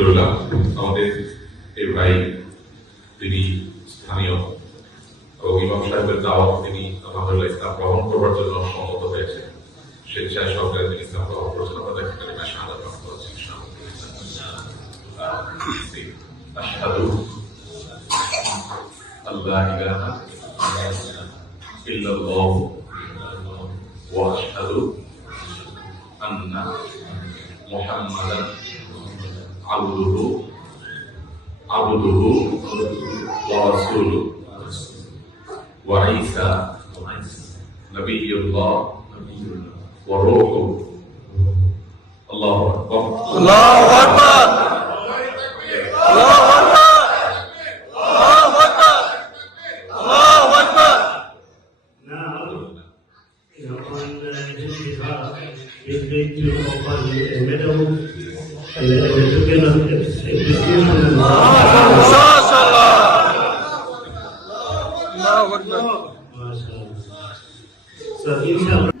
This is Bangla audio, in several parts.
আলহামদুলিল্লাহ আমাদের এই ভাই, তিনি স্থানীয় এবং ইমাম সাহেবের দাওয়াত তিনি আলহামদুলিল্লাহ ইসলাম গ্রহণ করবার জন্য সম্মত হয়েছে স্বেচ্ছায় সরকারের তিনি ইসলাম গ্রহণ করেছেন আমাদের এখানে শাহাদাত প্রাপ্ত হচ্ছে আশহাদু আল্লাহ, ইলাহা ইল্লাল্লাহ ওয়া আশহাদু আন্না মুহাম্মাদান আবদুহু আবদুহু ওয়া রাসূলুহু ওয়া ঈসা নবিয়ুল্লাহ ওয়া আকবার আল্লাহু আকবার। আল্লাহু আকবার। আল্লাহু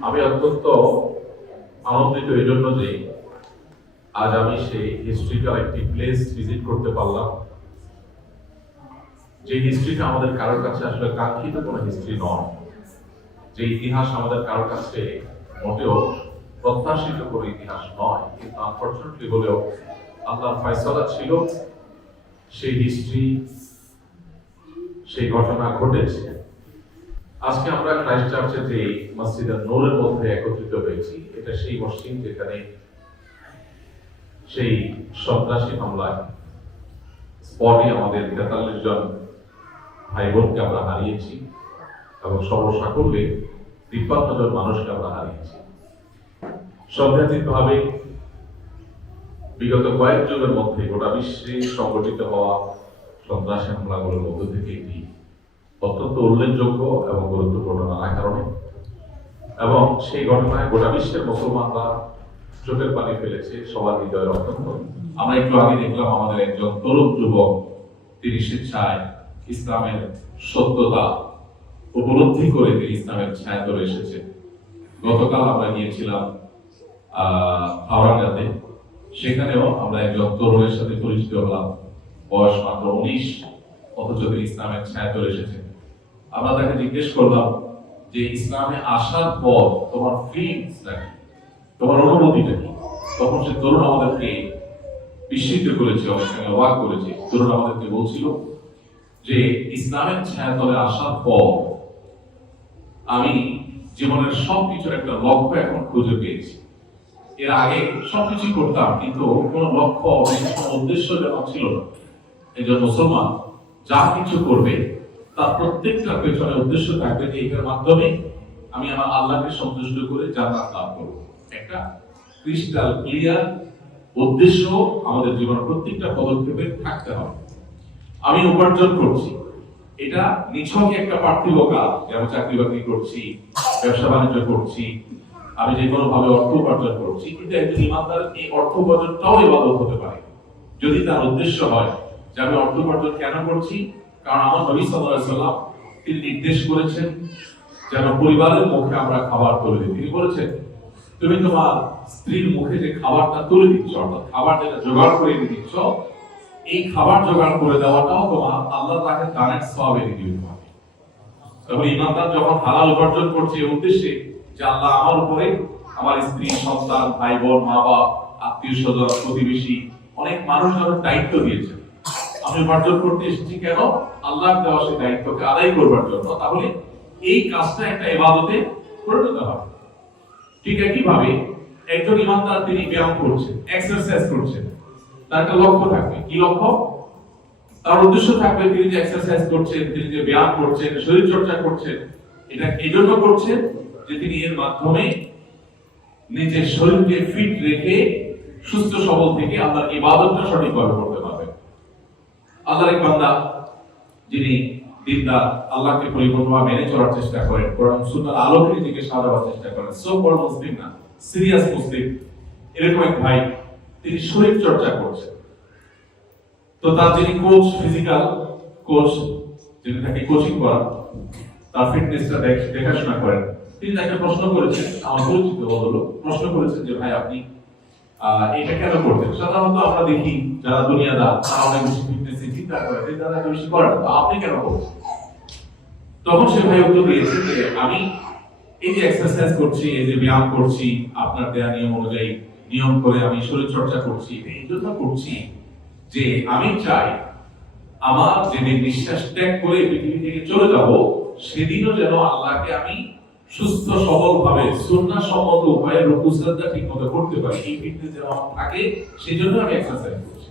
আমি অত্যন্ত আনন্দিত এই জন্য যে আজ আমি সেই হিস্ট্রিক্যাল একটি প্লেস ভিজিট করতে পারলাম। যে হিস্ট্রিটা আমাদের কারোর কাছে আসলে কাঙ্ক্ষিত কোনো হিস্ট্রি নয়, যে ইতিহাস আমাদের কারোর কাছে মোটেও প্রত্যাশিত কোনো ইতিহাস নয়, কিন্তু আনফর্চুনেটলি হলেও আল্লাহর ফয়সলা ছিল, সেই হিস্ট্রি সেই ঘটনা ঘটেছে। আজকে আমরা ক্রাইস্ট চার্চের যে মসজিদের নূরের মধ্যে একত্রিত হয়েছি, এটা সেই মসজিদ যেখানে সেই সন্ত্রাসী হামলায় স্পটে আমাদের তেতাল্লিশ জন ভাই বোনকে আমরা হারিয়েছি এবং সর্বসাকল্যে তিপ্পান্ন জন মানুষকে আমরা হারিয়েছি। সংঘাতিক ভাবে বিগত কয়েক যুগের মধ্যে গোটা বিশ্বে সংগঠিত হওয়া সন্ত্রাসী হামলাগুলোর মধ্য থেকে এটি অত্যন্ত উল্লেখযোগ্য এবং গুরুত্বপূর্ণ নানা কারণে। এবং সেই ঘটনায় গোটা বিশ্বের মুসলমানরা চোখের পানি ফেলেছে, সবার হৃদয়ের অত্যন্ত আমরা একটু আগে দেখলাম আমাদের একজন তরুণ যুবক, তিনি স্বেচ্ছায় ইসলামের সত্যতা উপলব্ধি করে তিনি ইসলামের ছায়া ধরে এসেছে গতকাল আমরা গিয়েছিলাম আহ হাওড়াগাতে সেখানেও আমরা একজন তরুণের সাথে পরিচিত হলাম। বয়স মাত্র উনিশ, অথচ তিনি ইসলামের ছায়া ধরে এসেছেন। আমরা তাকে জিজ্ঞেস করলাম যে, ইসলামে আসার পর তোমার ফিলিংস নাকি তোমার অনুভূতিটা কি? তখন সে তরুণ আমাদেরকে বিস্মিত করেছে, অনেক সময় অবাক করেছে। তরুণ আমাদেরকে বলছিল যে, ইসলামের ছায়া তলে আসার পর আমি জীবনের সবকিছুর একটা লক্ষ্য এখন খুঁজে পেয়েছি। এর আগে সবকিছু করতাম, কিন্তু কোনো লক্ষ্য উদ্দেশ্য যেন ছিল না। এই জন্য মুসলমান যা কিছু করবে, তার প্রত্যেকটা পেছনে উদ্দেশ্য থাকবে যে এটার মাধ্যমে আমি আমার আল্লাহকে সন্তুষ্ট করে জান্নাত লাভ করব। একটা ক্রিস্টাল ক্লিয়ার উদ্দেশ্য আমাদের জীবনের প্রত্যেকটা পদক্ষেপে থাকতে হবে। আমি উপার্জন করছি। এটা নিছক একটা পার্থিব কাজ যে আমি চাকরি বাকরি করছি ব্যবসা বাণিজ্য করছি আমি যে কোনো ভাবে অর্থ উপার্জন করছি কিন্তু একজন ইমানদার, এই অর্থ উপার্জনটাও ইবাদত হতে পারে। যদি তার উদ্দেশ্য হয় যে আমি অর্থ উপার্জন কেন করছি, কারণ আমার নবী সাল্লাম তিনি নির্দেশ করেছেন যেন পরিবারের মুখে আমরা খাবার তুলে দিই। তিনি বলেছেন, তুমি তোমার স্ত্রীর মুখে যে খাবারটা তুলে দিচ্ছ, অর্থাৎ খাবার যেটা জোগাড় করে দিচ্ছ, এই খাবার জোগাড় করে দেওয়াটাও তোমার আল্লাহ তাকে দানের সওয়াব এনে দিবে তোমাকে। ইমানদার যখন হালাল উপার্জন করছে এই উদ্দেশ্যে যে আল্লাহ আমার উপরে আমার স্ত্রী, সন্তান ভাই বোন মা বাপ আত্মীয় স্বজন প্রতিবেশী, অনেক মানুষ যখন দায়িত্ব দিয়েছে। আমি উপার্জন করতে এসেছি কেন? আল্লাহ দেওয়া সেই দায়িত্বকে আদায় করবার জন্য। তাহলে এই কাজটা একটা ইবাদতে পরিণত হবে। ঠিক একই ভাবে একজন ইমানদার তিনি ব্যায়াম করছেন এক্সারসাইজ করছেন। তার একটা লক্ষ্য থাকবে। কি লক্ষ্য? তার উদ্দেশ্য থাকবে তিনি যে এক্সারসাইজ করছেন, তিনি যে ব্যায়াম করছেন শরীর চর্চা করছেন, এটা এই জন্য করছেন যে তিনি এর মাধ্যমে নিজের শরীরকে ফিট রেখে সুস্থ, সবল থেকে আল্লাহর ইবাদতটা সঠিকভাবে করতে পারবেন আল্লাহর এক বান্দা, যিনি দিনদার আল্লাহকে পরিপূর্ণভাবে মেনে চলার চেষ্টা করেন কোরআন সুন্নাহর আলোকে নিজেকে সাজাবার চেষ্টা করেন। সো বড় মুসলিম না সিরিয়াস মুসলিম এরকম এক ভাই, তিনি শরীর চর্চা করছেন। তো তার যিনি কোচ ফিজিক্যাল কোচ যিনি তাকে কোচিং করান, তার ফিটনেসটা দেখাশোনা করেন। তিনি তাকে প্রশ্ন করেছেন, আমার পরিচিত বদল প্রশ্ন করেছেন যে, ভাই, আপনি এটা কেন করতেন? সাধারণত আমরা দেখি যারা দুনিয়াদার, তারা অনেক বেশি চিন্তা করে তারা বেশি করেন তো আপনি কেন করছেন তখন সে ভাই উত্তর দিয়েছে যে, আমি এই যে এক্সারসাইজ করছি, এই যে ব্যায়াম করছি, আপনার দেয়া নিয়ম অনুযায়ী, নিয়ম করে আমি শরীর চর্চা করছি, এই জন্য করছি যে, আমি চাই আমার যেদিন নিঃশ্বাস ত্যাগ করে পৃথিবী থেকে চলে যাব, সেদিনও যেন আল্লাহকে আমি সুস্থ সবল ভাবে সুন্না সম্মত উপায়ে রুকু সাজদা ঠিক মতো করতে পারি, এই ফিটনেস যেন আমার থাকে সেই জন্য আমি এক্সারসাইজ করছি।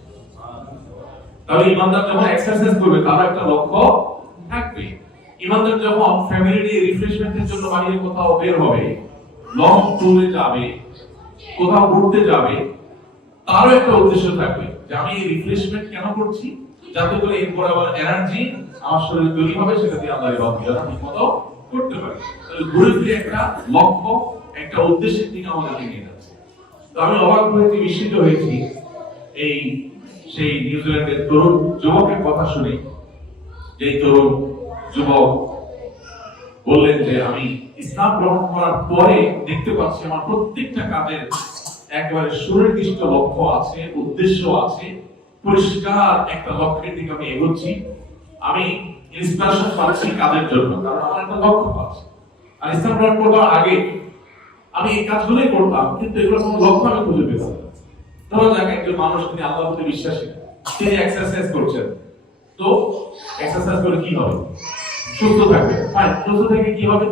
তাহলে ইমানদার যখন এক্সারসাইজ করবে তার একটা লক্ষ্য থাকবে। ইমানদার যখন ফ্যামিলি রিফ্রেশমেন্টের জন্য বাইরে কোথাও বের হবে লং ট্যুরে যাবে, কোথাও ঘুরতে যাবে, তারও একটা উদ্দেশ্য থাকবে যে আমি এই রিফ্রেশমেন্ট কেন করছি? যাতে করে এরপর আবার এনার্জি আমার শরীরে তৈরি হবে, সেটা দিয়ে আল্লাহর ইবাদত ঠিক মতো করতে ঘুরে ফিরে একটা লক্ষ্য, একটা উদ্দেশ্যের দিকে আমাদেরকে নিয়ে যাচ্ছে তো আমি অবাক হয়েছি বিস্মিত হয়েছি। এই, সেই নিউজিল্যান্ডের তরুণ যুবকের কথা শুনে যে তরুণ যুবক বললেন যে, আমি ইসলাম গ্রহণ করার পরে দেখতে পাচ্ছি আমার প্রত্যেকটা কাজের একেবারে সুনির্দিষ্ট লক্ষ্য আছে, উদ্দেশ্য আছে। পরিষ্কার একটা লক্ষ্যের দিকে আমি এগোচ্ছি। আমি ইন্সপিরেশন পাচ্ছি কাজের জন্য, কারণ আমার একটা লক্ষ্য আছে। আর ইসলাম গ্রহণ করবার আগে আমি এই কাজগুলোই করতাম, কিন্তু এগুলো কোনো লক্ষ্য আমি খুঁজে না। ধরো যাক, একজন মানুষ তিনি আল্লাহর প্রতি বিশ্বাসী, তিনি এক্সারসাইজ করছেন। তো এক্সারসাইজ করে কি হবে? সুস্থ থাকবে। হ্যাঁ সুস্থ থেকে কি হবে?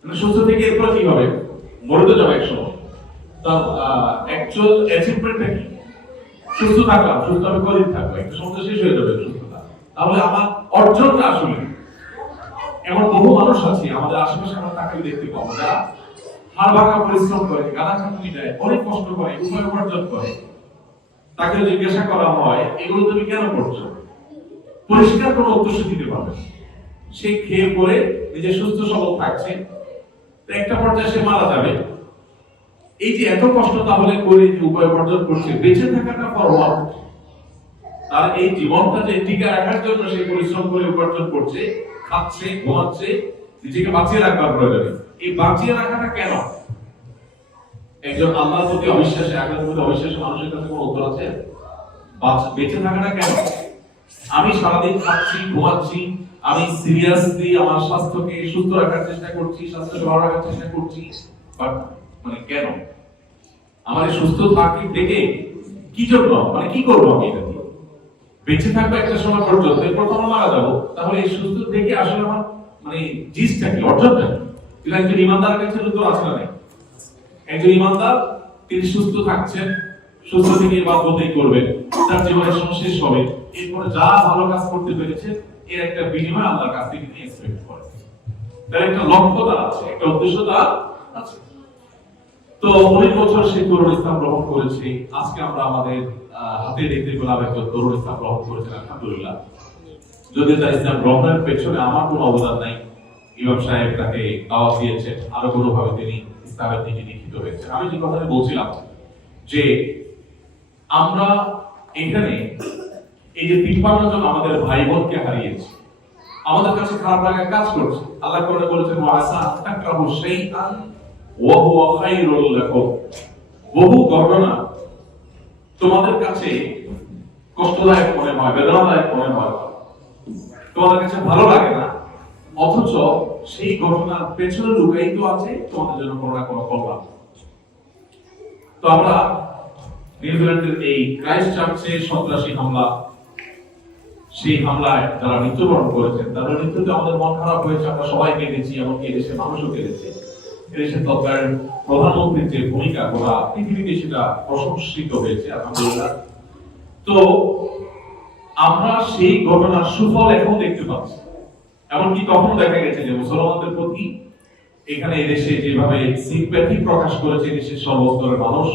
মানে সুস্থ থেকে এরপর কি হবে? মরে তো যাবে একসময়। তার অ্যাকচুয়াল অ্যাচিভমেন্টটা কি? সুস্থ থাকলাম, সুস্থ আমি কদিন থাকব? একটা সময় শেষ হয়ে যাবে সুস্থতা। তাহলে আমার অর্জনটা আসলে। এমন বহু মানুষ আছে, আমাদের আশেপাশে আমরা তাকে দেখতে পাবো, যারা হাড় ভাঙা পরিশ্রম করে গাদা খাটুনি দেয়, অনেক কষ্ট করে উপায় উপার্জন করে। তাকে জিজ্ঞাসা করা হয়, এগুলো তুমি কেন করছ? পরিষ্কার কোনো উদ্দেশ্য দিতে পারবে। সে খেয়ে পরে নিজে সুস্থ সবল থাকছে। একটা পর্যায়ে সে মারা যাবে। এই যে এত কষ্ট তাহলে করে যে উপায় উপার্জন করছে, বেঁচে থাকাটা ফরওয়ার্ড তার এই জীবনটা যে টিকে রাখার জন্য সে পরিশ্রম করে উপার্জন করছে, খাচ্ছে, ঘুমাচ্ছে, নিজেকে বাঁচিয়ে রাখবার প্রয়োজনে। এই বাঁচিয়ে রাখাটা কেন? একজন আল্লাহর প্রতি অবিশ্বাসী প্রতি অবিশ্বাসী মানুষের কাছে কোনো উত্তর আছে? বেঁচে থাকাটা কেন? আমি সারাদিন খাচ্ছি, ঘুমাচ্ছি, আমি সিরিয়াসলি আমার স্বাস্থ্যকে সুস্থ রাখার চেষ্টা করছি, স্বাস্থ্য রাখার চেষ্টা করছি, বাট মানে কেন? আমার সুস্থ থাকি থেকে কি জন্য? মানে কি করব আমি এটা? বেঁচে থাকব একটা সময় পর্যন্ত এরপর তো মারা যাব। তাহলে এই সুস্থ থেকে আসলে আমার মানে জিসটা কি, অর্জনটা কি? এটা একজন ইমানদারের কাছে উত্তর আছে না? একজন ইমানদার, তিনি সুস্থ থাকছেন, সুস্থ থেকে ইবাদতই করবেন তার জীবনের শেষ হবে। এরপরে যা ভালো কাজ করতে পেরেছে, এর একটা বিনিময় আল্লাহর কাছ থেকে তিনি এক্সপেক্ট করেন। তার একটা লক্ষ্য তার আছে, একটা উদ্দেশ্য তার আছে। তো অনেক বছর সে তরুণ ইসলাম গ্রহণ করেছে। আজকে আমরা আমাদের হাতে দেখতে পেলাম একজন তরুণ ইসলাম গ্রহণ করেছেন, আলহামদুলিল্লাহ। যদি তার ইসলাম গ্রহণের পেছনে আমার কোনো অবদান নাই, ইমাম সাহেব তাকে দাওয়াত দিয়েছেন, আরও কোনো ভাবে তিনি ইসলামের দিকে দীক্ষিত হয়েছেন। আমি যে কথাটা বলছিলাম যে আমরা এখানে এই যে তিপ্পান্ন জন আমাদের ভাই বোনকে হারিয়েছি, আমাদের কাছে খারাপ লাগা কাজ করছে। আল্লাহ করে বলেছেন ওয়াসা তাকরাহু শাইআন বহু ঘটনা তোমাদের কাছে কষ্টদায়ক মনে হয়, বেদনাদায়ক মনে হয়। তোমাদের কাছে ভালো লাগে না? অথচ সেই ঘটনার পেছনে লুকায়িত আছে, তোমাদের জন্য কোনো না কোনো তো আমরা নিউজিল্যান্ডের এই ক্রাইস্ট চার্চে সন্ত্রাসী হামলা, সেই হামলায় যারা মৃত্যুবরণ করেছেন, তাদের মৃত্যুতে আমাদের মন খারাপ হয়েছে, আমরা সবাই কেঁদেছি এমনকি এদেশের মানুষও কেঁদেছে। এদেশের তৎকালীন প্রধানমন্ত্রীর যে ভূমিকা পৃথিবীতে সেটা প্রশংসিত হয়েছে, আলহামদুলিল্লাহ। তো আমরা সেই ঘটনার সুফল এখন দেখতে পাচ্ছি। এমনকি কখনো দেখা গেছে যে মুসলমানদের প্রতি এখানে এদেশে যেভাবে সিম্প্যাথি প্রকাশ করেছে এদেশের সর্বস্তরের মানুষ,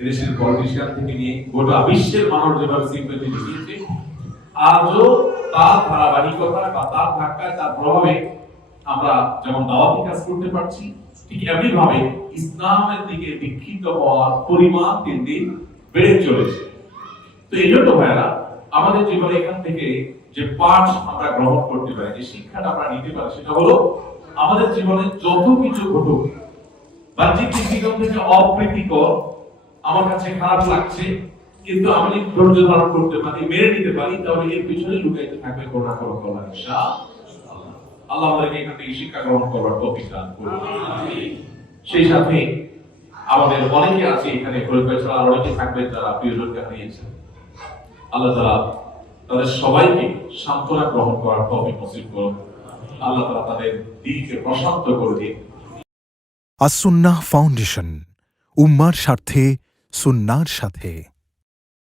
এদেশের পলিটিশিয়ান থেকে নিয়ে গোটা বিশ্বের মানুষ যেভাবে সিম্প্যাথি দেখিয়েছে, আজও তার ধারাবাহিকতা বা তার ধাক্কায়, তার প্রভাবে আমরা যেমন দাওয়াতি কাজ করতে পারছি ঠিক এমনি ভাবে ইসলামের দিকে হওয়ার পরিমাণ দিন দিন বেড়ে চলেছে তো এই জন্য আমাদের জীবনে এখান থেকে যে পাঠ আমরা গ্রহণ করতে পারি, যে শিক্ষাটা আমরা নিতে পারি, সেটা হলো আমাদের জীবনে যত কিছু ঘটুক, বাহ্যিক দৃষ্টিকোণ থেকে অপ্রীতিকর, আমার কাছে খারাপ লাগছে, কিন্তু আমি ধৈর্য ধারণ করতে পারি, মেনে নিতে পারি, তাহলে এর পিছনে লুকাইতে থাকবে কোনো না কোনো ইনশাআল্লাহ। আল্লাহ আমাদেরকে এখান থেকে শিক্ষা গ্রহণ করবার তৌফিক দান সেই সাথে আমাদের অনেকে আছে এখানে পরিবার ছাড়া অনেকে থাকবে প্রিয়জনকে হারিয়েছেন। আল্লাহ তাদের সবাইকে সান্ত্বনা গ্রহণ করার তৌফিক নসিব করুন। আল্লাহ তাদের প্রশান্ত করে দিন আসুন্নাহ ফাউন্ডেশন, উম্মার স্বার্থে, সুন্নার সাথে।